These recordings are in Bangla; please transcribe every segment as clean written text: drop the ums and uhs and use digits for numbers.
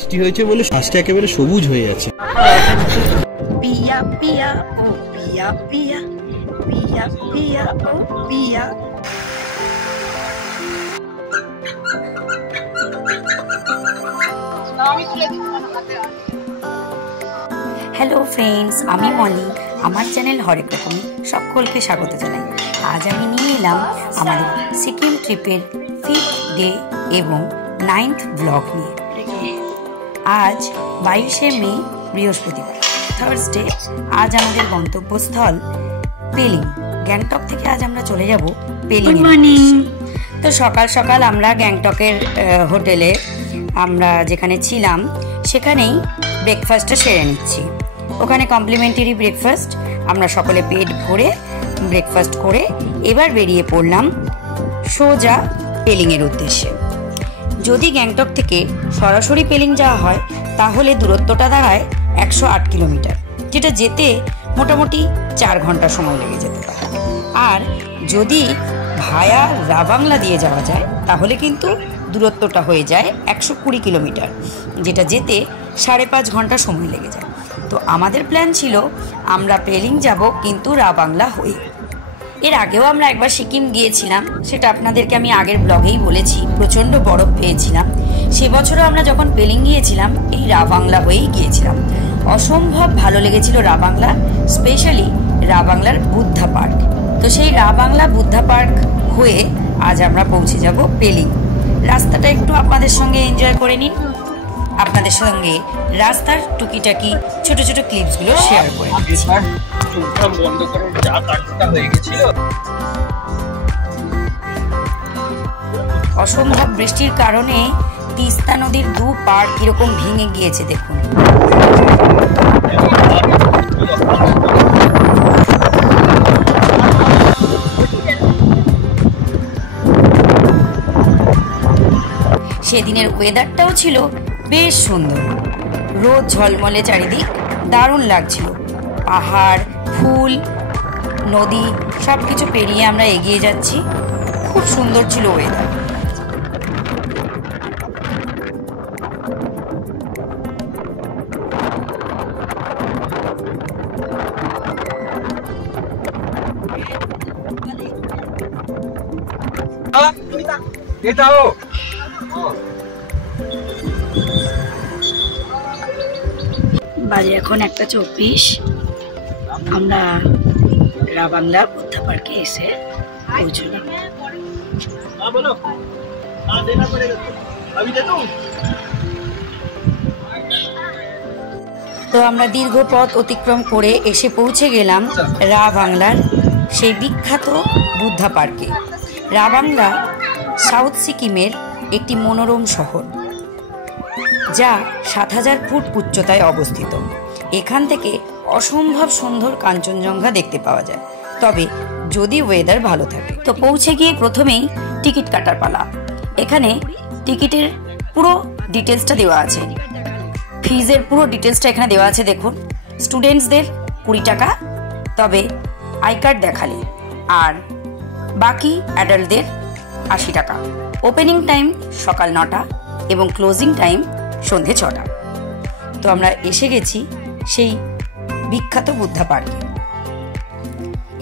বৃষ্টি হয়েছে বলে আজকে একেবারে সবুজ হয়ে আছে। পিয়া পিয়া ও পিয়া পিয়া পিয়া পিয়া ও পিয়া। হ্যালো ফ্রেন্ডস, আমি মলি। আমার চ্যানেল হরেক রকমে সকলকে স্বাগত জানাই। আজ আমি নিয়ে এলাম আমাদের সিকিম ট্রিপের 5th ডে এবং 9th ব্লগ নিয়ে। আজ 22শে মে বৃহস্পতিবার, থার্সডে। আজ আমাদের গন্তব্যস্থল পেলিং। গ্যাংটক থেকে আজ আমরা চলে যাব পেলিং। Good morning. তো সকাল সকাল আমরা গ্যাংটকের হোটেলে আমরা যেখানে ছিলাম সেখানেই ব্রেকফাস্টটা সেরে নিচ্ছি। ওখানে কমপ্লিমেন্টারি ব্রেকফাস্ট, আমরা সকলে পেট ভরে ব্রেকফাস্ট করে এবার বেরিয়ে পড়লাম সোজা পেলিংয়ের উদ্দেশ্যে। যদি গ্যাংটক থেকে সরাসরি পেলিং যাওয়া হয় তাহলে দূরত্বটা দাঁড়ায় 108 কিলোমিটার, যেটা যেতে মোটামুটি 4 ঘন্টা সময় লেগে যেতে পারে। আর যদি ভায়া রাবাংলা দিয়ে যাওয়া যায় তাহলে কিন্তু দূরত্বটা হয়ে যায় 120 কিলোমিটার, যেটা যেতে 5.5 ঘন্টা সময় লেগে যায়। তো আমাদের প্ল্যান ছিল আমরা পেলিং যাব কিন্তু রাবাংলা হয়ে। এর আগেও আমরা একবার সিকিম গিয়েছিলাম, সেটা আপনাদেরকে আমি আগের ব্লগেই বলেছি। প্রচণ্ড বরফ পেয়েছিলাম। সে বছরও আমরা যখন পেলিং গিয়েছিলাম এই রাবাংলা হয়েই গিয়েছিলাম। অসম্ভব ভালো লেগেছিল রাবাংলা, স্পেশালি রাবাংলার বুদ্ধা পার্ক। তো সেই রাবাংলা বুদ্ধা পার্ক হয়ে আজ আমরা পৌঁছে যাব পেলিং। রাস্তাটা একটু আপনাদের সঙ্গে এনজয় করে নিন। আপনাদের সঙ্গে রাস্তার টুকিটাকি ছোট ছোট ক্লিপসগুলো শেয়ার করে দিচ্ছি। অসম্ভব বৃষ্টির কারণে তিস্তা নদীর 2 পাড় কিরকম ভেঙে গিয়েছে দেখুন। সেদিনের ওয়েদারটাও ছিল বেশ সুন্দর, রোদ ঝলমলে, চারিদিক দারুণ লাগছিল। পাহাড়, ফুল, নদী সবকিছু পেরিয়ে আমরা এগিয়ে যাচ্ছি। খুব সুন্দর ছিল ওয়েদার। বাজে এখন 1:24। আমরা রাবাংলা বুদ্ধা পার্কে এসে পৌঁছলাম। তো আমরা দীর্ঘ পথ অতিক্রম করে এসে পৌঁছে গেলাম রাবাংলার সেই বিখ্যাত বুদ্ধা পার্কে। রাবাংলা সাউথ সিকিমের একটি মনোরম শহর, যা 7000 ফুট উচ্চতায় অবস্থিত। এখান থেকে অসম্ভব সুন্দর কাঞ্চনজঙ্ঘা দেখতে পাওয়া যায়, তবে যদি ওয়েদার ভালো থাকে। তো পৌঁছে গিয়ে প্রথমেই টিকিট কাটার পালা। এখানে টিকিটের পুরো ডিটেলসটা দেওয়া আছে, ফিজের পুরো ডিটেলসটা এখানে দেওয়া আছে দেখুন। স্টুডেন্টসদের 20 টাকা, তবে আই কার্ড দেখালে, আর বাকি অ্যাডাল্টদের 80 টাকা। ওপেনিং টাইম সকাল 9টা এবং ক্লোজিং টাইম সন্ধে 6টা। তো আমরা এসে গেছি সেই বিখ্যাত বুদ্ধা পার্কে।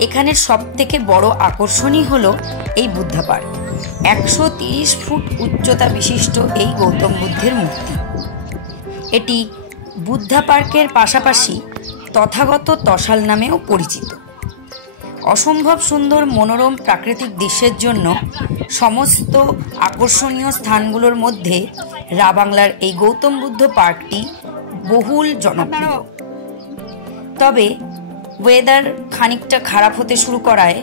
এখানের সব থেকে বড় আকর্ষণই হলো এই বুদ্ধা পার্ক। 130 ফুট উচ্চতা বিশিষ্ট এই গৌতম বুদ্ধের মূর্তি। এটি বুদ্ধা পার্কের পাশাপাশি তথাগত তশাল নামেও পরিচিত। অসম্ভব সুন্দর মনোরম প্রাকৃতিক দৃশ্যের জন্য সমস্ত আকর্ষণীয় স্থানগুলোর মধ্যে রাবাংলার এই গৌতম বুদ্ধ পার্কটি বহুল জনপ্রিয়। তবে ওয়েদার খানিকটা খারাপ হতে শুরু করায়,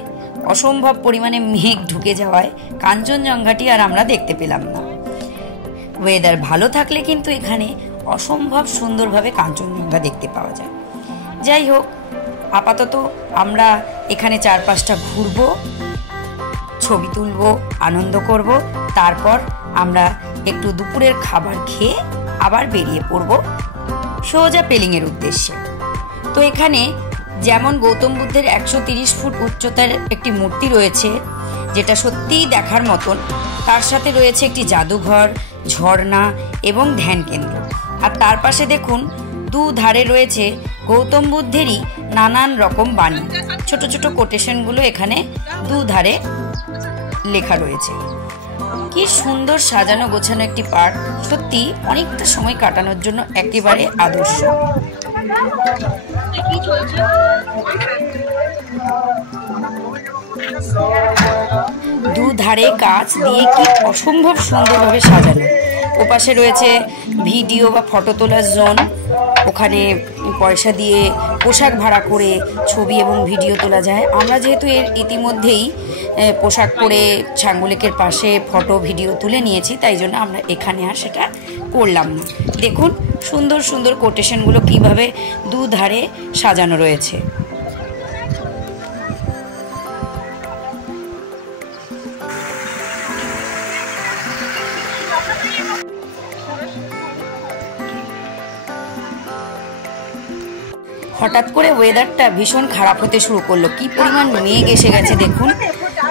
অসম্ভব পরিমাণে মেঘ ঢুকে যাওয়ায় কাঞ্চনজঙ্ঘাটি আর আমরা দেখতে পেলাম না। ওয়েদার ভালো থাকলে কিন্তু এখানে অসম্ভব সুন্দরভাবে কাঞ্চনজঙ্ঘা দেখতে পাওয়া যায়। যাই হোক, আপাতত আমরা এখানে 4-5টা ঘুরবো, ছবি তুলবো, আনন্দ করব। তারপর আমরা একটু দুপুরের খাবার খেয়ে আবার বেরিয়ে পড়ব সোজা পেলিংয়ের উদ্দেশ্যে। তো এখানে যেমন গৌতম বুদ্ধের 130 ফুট উচ্চতার একটি মূর্তি রয়েছে, যেটা সত্যিই দেখার মতন। তার সাথে রয়েছে একটি জাদুঘর, ঝর্ণা এবং ধ্যান কেন্দ্র। আর তার পাশে দেখুন দু ধারে রয়েছে গৌতম বুদ্ধেরই নানান রকম বাণী, ছোট ছোট কোটেশনগুলো এখানে দু ধারে লেখা রয়েছে। কি সুন্দর সাজানো গোছানো একটি পার্ক, সত্যি অনেকটা সময় কাটানোর জন্য একেবারে আদর্শ। দু ধারে গাছ দিয়ে কি অসম্ভব সুন্দরভাবে সাজানো। ওপাশে রয়েছে ভিডিও বা ফটো তোলার জোন, ওখানে পয়সা দিয়ে পোশাক ভাড়া করে ছবি এবং ভিডিও তোলা যায়। আমরা যেহেতু এর ইতিমধ্যেই পোশাক পরে ছাঙ্গুলেকের পাশে ফটো ভিডিও তুলে নিয়েছি, তাই জন্য আমরা এখানে আর সেটা করলাম না। দেখুন সুন্দর সুন্দর কোটেশনগুলো কিভাবে দু ধারে সাজানো রয়েছে। হঠাৎ করে ওয়েদারটা ভীষণ খারাপ হতে শুরু করলো, কি পরিমাণ মেঘ এসে গেছে দেখুন,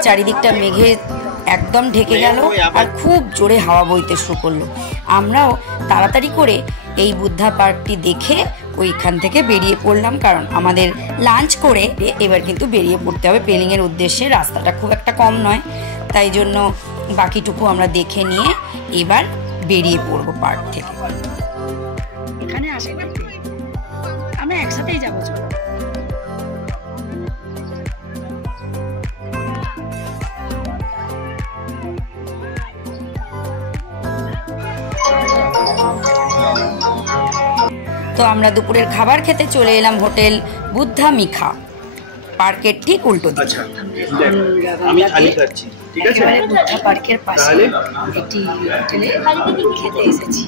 চারিদিকটা মেঘে একদম ঢেকে গেল আর খুব জোরে হাওয়া বইতে শুরু করলো। আমরাও তাড়াতাড়ি করে এই বুদ্ধা পার্কটি দেখে ওইখান থেকে বেরিয়ে পড়লাম, কারণ আমাদের লাঞ্চ করে এবার কিন্তু বেরিয়ে পড়তে হবে পেলিংয়ের উদ্দেশ্যে। রাস্তাটা খুব একটা কম নয়, তাই জন্য বাকিটুকু আমরা দেখে নিয়ে এবার বেরিয়ে পড়বো পার্ক থেকে। এখানে আসে আমরা একসাথেই যাবো। তো আমরা দুপুরের খাবার খেতে চলে এলাম হোটেল বুদ্ধা মিখা, পার্কের ঠিক উল্টো দিকে। আমি থালি খাচ্ছি, ঠিক আছে? বুদ্ধা পার্কের পাশে একটি হোটেলে খেতে এসেছি।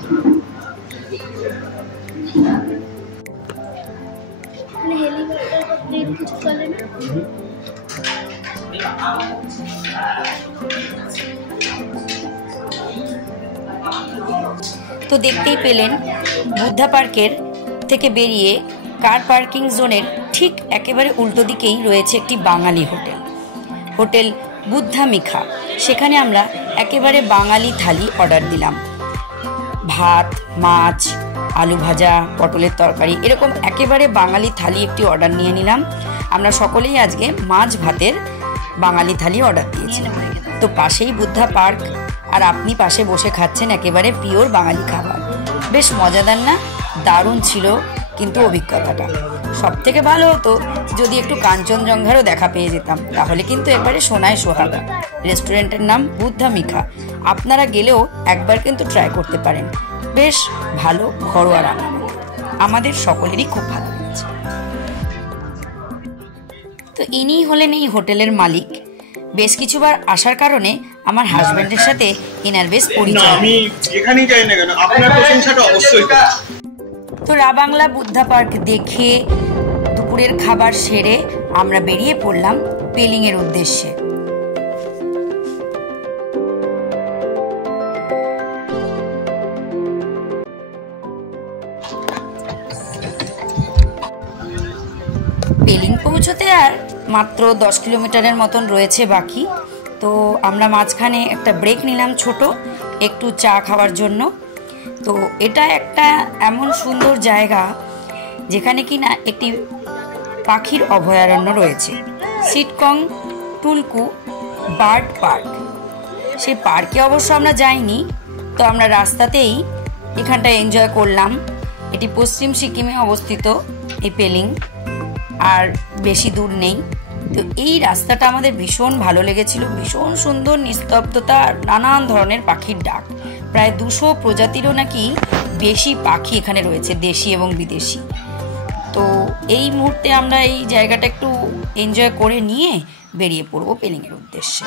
তো দেখতেই পেলেন বুদ্ধা পার্কের থেকে বেরিয়ে কার পার্কিং জোনের ঠিক একেবারে উল্টো দিকেই রয়েছে একটি বাঙালি হোটেল, হোটেল বুদ্ধা মিখা। সেখানে আমরা একেবারে বাঙালি থালি অর্ডার দিলাম, ভাত, মাছ, আলু ভাজা, পটলের তরকারি, এরকম একেবারে বাঙালি থালি একটি অর্ডার নিয়ে নিলাম। আমরা সকলেই আজকে মাছ ভাতের বাঙালি থালি অর্ডার দিয়েছিলাম। তো পাশেই বুদ্ধা পার্ক, আর আপনি পাশে বসে খাচ্ছেন একেবারে পিওর বাঙালি খাবার। বেশ মজাদার না? দারুণ ছিল কিন্তু অভিজ্ঞতাটা। সব থেকে ভালো হতো যদি একটু কাঞ্চনজঙ্ঘারও দেখা পেয়ে যেতাম, তাহলে কিন্তু একবারে সোনায় সোহাগা। রেস্টুরেন্টের নাম বুদ্ধা মিখা, আপনারা গেলেও একবার কিন্তু ট্রাই করতে পারেন। বেশ ভালো ঘরোয়া রান্না, আমাদের সকলেরই খুব ভালো লেগেছে। তো ইনি হলেন এই হোটেলের মালিক। বেশ কিছুবার আসার কারণে আমার হাজবেন্ডের সাথে এনার বেশ পরিচয়। আমি যেখানেই যাই না কেন আপনার প্রশংসাটা অবশ্যই করি। তো রাবাংলা বুদ্ধা পার্ক দেখে দুপুরের খাবার সেরে আমরা বেরিয়ে পড়লাম পেলিংয়ের উদ্দেশ্যে। পেলিং পৌঁছতে আর মাত্র 10 কিলোমিটারের মতন রয়েছে বাকি। তো আমরা মাঝখানে একটা ব্রেক নিলাম ছোট, একটু চা খাওয়ার জন্য। তো এটা একটা এমন সুন্দর জায়গা যেখানে কিনা একটি পাখির অভয়ারণ্য রয়েছে, সিটকং টুলকু বার্ড পার্ক। সেই পার্কে অবশ্য আমরা যাইনি, তো আমরা রাস্তাতেই এখানটা এনজয় করলাম। এটি পশ্চিম সিকিমে অবস্থিত এই পেলিং, আর বেশি দূর নেই। তো এই রাস্তাটা আমাদের ভীষণ ভালো লেগেছিল, ভীষণ সুন্দর নিস্তব্ধতা, নানান ধরনের পাখির ডাক। প্রায় 200 প্রজাতিরও নাকি বেশি পাখি এখানে রয়েছে, দেশি এবং বিদেশি। তো এই মুহূর্তে আমরা এই জায়গাটা একটু এনজয় করে নিয়ে বেরিয়ে পড়বো পেলিংয়ের উদ্দেশ্যে।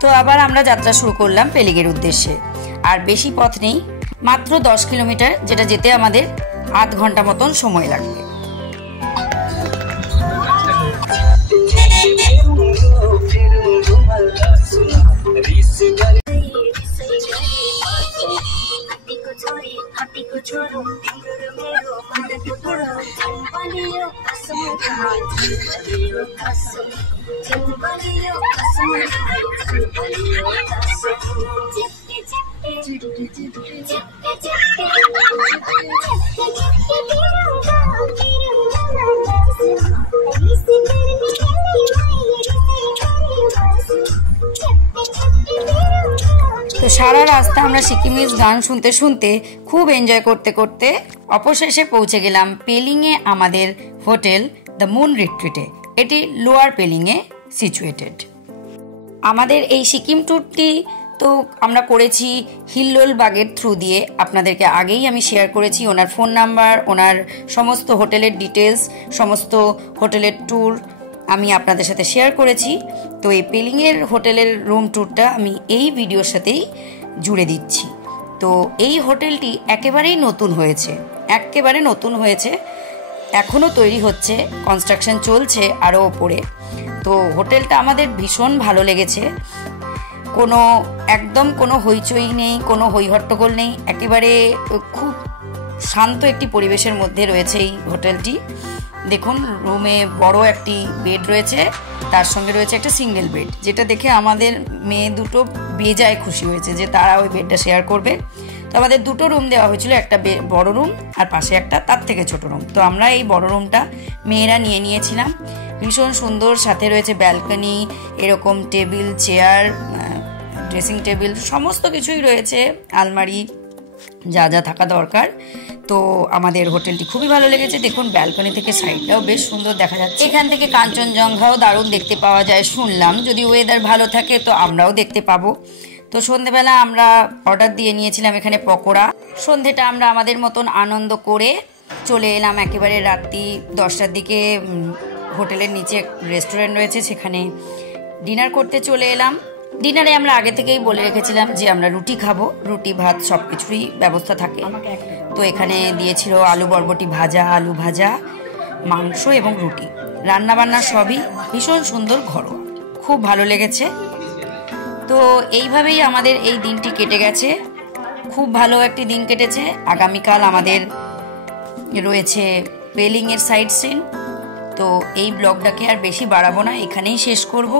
তো আবার আমরা যাত্রা শুরু করলাম পেলিংয়ের উদ্দেশ্যে। আর বেশি পথ নেই, মাত্র 10 কিলোমিটার, যেটা যেতে আমাদের আধ ঘন্টা মতন সময় লাগবে। তো সারা রাস্তা আমরা সিকিমিজ গান শুনতে শুনতে খুব এনজয় করতে করতে অবশেষে পৌঁছে গেলাম পেলিংয়ে আমাদের হোটেল দ্য মুন রিট্রিটে। এটি লোয়ার পেলিংয়ে সিচুয়েটেড। আমাদের এই সিকিম ট্যুরটি তো আমরা করেছি হিল্লোল বাগের থ্রু দিয়ে। আপনাদেরকে আগেই আমি শেয়ার করেছি ওনার ফোন নাম্বার, ওনার সমস্ত হোটেলের ডিটেলস, সমস্ত হোটেলের ট্যুর আমি আপনাদের সাথে শেয়ার করেছি। তো এই পেলিংয়ের হোটেলের রুম ট্যুরটা আমি এই ভিডিওর সাথেই জুড়ে দিচ্ছি। তো এই হোটেলটি একেবারেই নতুন হয়েছে, এখনও তৈরি হচ্ছে, কনস্ট্রাকশন চলছে আরও ওপরে। তো হোটেলটা আমাদের ভীষণ ভালো লেগেছে। একদম কোনো হইচই নেই, কোনো হইহট্টগোল নেই, একেবারে খুব শান্ত একটি পরিবেশের মধ্যে রয়েছে এই হোটেলটি। দেখুন, রুমে বড় একটি বেড রয়েছে, তার সঙ্গে রয়েছে একটা সিঙ্গেল বেড, যেটা দেখে আমাদের মেয়ে দুটো বেজায় খুশি হয়েছে যে তারা ওই বেডটা শেয়ার করবে। তো আমাদের দুটো রুম দেওয়া হয়েছিল, একটা বড় রুম আর পাশে একটা তার থেকে ছোট রুম। তো আমরা এই বড় রুমটা মেয়েরা নিয়েছিলাম। ভীষণ সুন্দর, সাথে রয়েছে ব্যালকনি, এরকম টেবিল, চেয়ার, ড্রেসিং টেবিল, সমস্ত কিছুই রয়েছে, আলমারি, যা যা থাকা দরকার। তো আমাদের হোটেলটি খুবই ভালো লেগেছে। দেখুন, ব্যালকনি থেকে সাইডটাও বেশ সুন্দর দেখা যাচ্ছে। এখান থেকে কাঞ্চনজঙ্ঘাও দারুণ দেখতে পাওয়া যায় শুনলাম। যদি ওয়েদার ভালো থাকে তো আমরাও দেখতে পাবো। তো সন্ধেবেলা আমরা অর্ডার দিয়ে নিয়েছিলাম এখানে পকোড়া। সন্ধেটা আমরা আমাদের মতন আনন্দ করে চলে এলাম একেবারে রাত্রি 10টার দিকে। হোটেলের নিচে রেস্টুরেন্ট রয়েছে, সেখানে ডিনার করতে চলে এলাম। ডিনারে আমরা আগে থেকেই বলে রেখেছিলাম যে আমরা রুটি খাবো, রুটি ভাত সব কিছুরই ব্যবস্থা থাকে। তো এখানে দিয়েছিল আলু বরবটি ভাজা, আলু ভাজা, মাংস এবং রুটি। রান্নাবান্না সবই ভীষণ সুন্দর, ঘরোয়া, খুব ভালো লেগেছে। তো এইভাবেই আমাদের এই দিনটি কেটে গেছে, খুব ভালো একটি দিন কেটেছে। আগামীকাল আমাদের রয়েছে পেলিংয়ের সাইট সিন। তো এই ব্লগটাকে আর বেশি বাড়াবো না, এখানেই শেষ করব।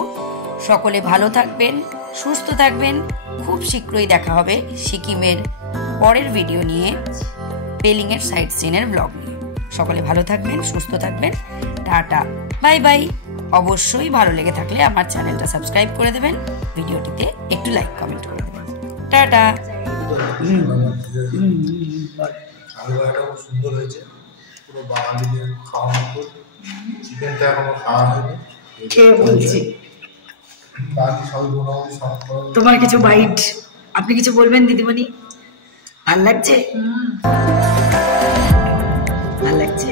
সকলে ভালো থাকবেন, সুস্থ থাকবেন। খুব শীঘ্রই দেখা হবে সিকিমের পরের ভিডিও নিয়ে, পেলিংয়ের সাইট সিনের ব্লগ নিয়ে। সকলে ভালো থাকবেন, সুস্থ থাকবেন। Tata, bye bye. অবশ্যই ভালো লেগে থাকলে আমার চ্যানেলটা সাবস্ক্রাইব করে দেবেন, ভিডিওটিতে একটু লাইক কমেন্ট করে দেবেন। টাটা। সুন্দর হয়েছে, পুরো বাঙালিদের খাওয়া মতো। চিকেনটা এখনো খাওয়া হয়নি, খেয়ে বলছি। তোমার কিছু বাইট, আপনি কিছু বলবেন দিদিমণি? ভাল লাগছে? ভাল লাগছে।